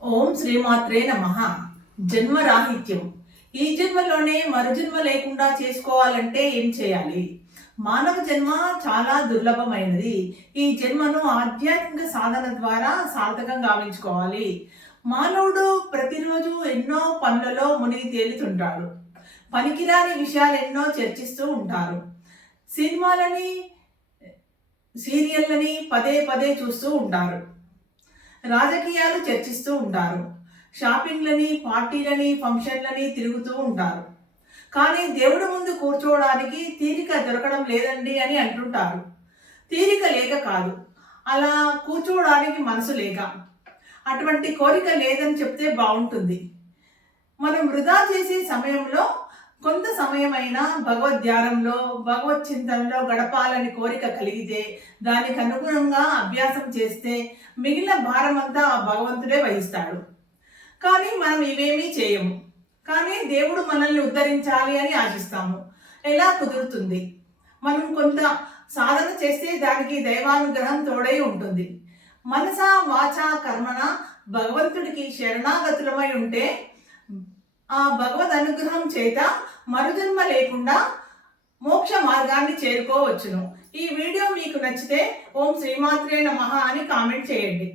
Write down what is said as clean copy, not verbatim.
ఓం శ్రీమాత్రే నమః. జన్మరాహిత్యం. ఈ జన్మలోనే మరు జన్మ లేకుండా చేసుకోవాలంటే ఏం చేయాలి? మానవ జన్మ చాలా దుర్లభమైనది. ఈ జన్మను ఆధ్యాత్మిక సాధన ద్వారా సార్థకం గావించుకోవాలి. మానవుడు ప్రతిరోజు ఎన్నో పనులలో మునిగి తేలుతుంటాడు. పనికిరాని విషయాలెన్నో చర్చిస్తూ ఉంటారు. సినిమాలని, సీరియళ్ళని పదే పదే చూస్తూ ఉంటారు. రాజకీయాలు చర్చిస్తూ ఉంటారు. షాపింగ్లని, పార్టీలని, ఫంక్షన్లని తిరుగుతూ ఉంటారు. కానీ దేవుడి ముందు కూర్చోవడానికి తీరిక దొరకడం లేదండి అని అంటుంటారు. తీరిక లేక కాదు, అలా కూర్చోవడానికి మనసు లేక. అటువంటి కోరిక లేదని చెప్తే బాగుంటుంది. మనం వృధా చేసే సమయంలో కొంత సమయమైనా భగవద్ ధ్యానంలో, భగవత్ చింతనలో గడపాలని కోరిక కలిగితే, దానికి అనుగుణంగా అభ్యాసం చేస్తే మిగిలిన భారమంతా ఆ భగవంతుడే వహిస్తాడు. కానీ మనం ఇవేమీ చేయము. కానీ దేవుడు మనల్ని ఉద్ధరించాలి అని ఆశిస్తాము. ఎలా కుదురుతుంది? మనం కొంత సాధన చేస్తే దానికి దైవానుగ్రహం తోడై ఉంటుంది. మనస వాచ కర్మణ భగవంతుడికి శరణాగతులమై ఉంటే ఆ భగవద్ అనుగ్రహం చేత మరుజన్మ లేకుండా మోక్ష మార్గాన్ని చేరుకోవచ్చును. ఈ వీడియో మీకు నచ్చితే ఓం శ్రీమాత్రే నమః అని కామెంట్ చేయండి.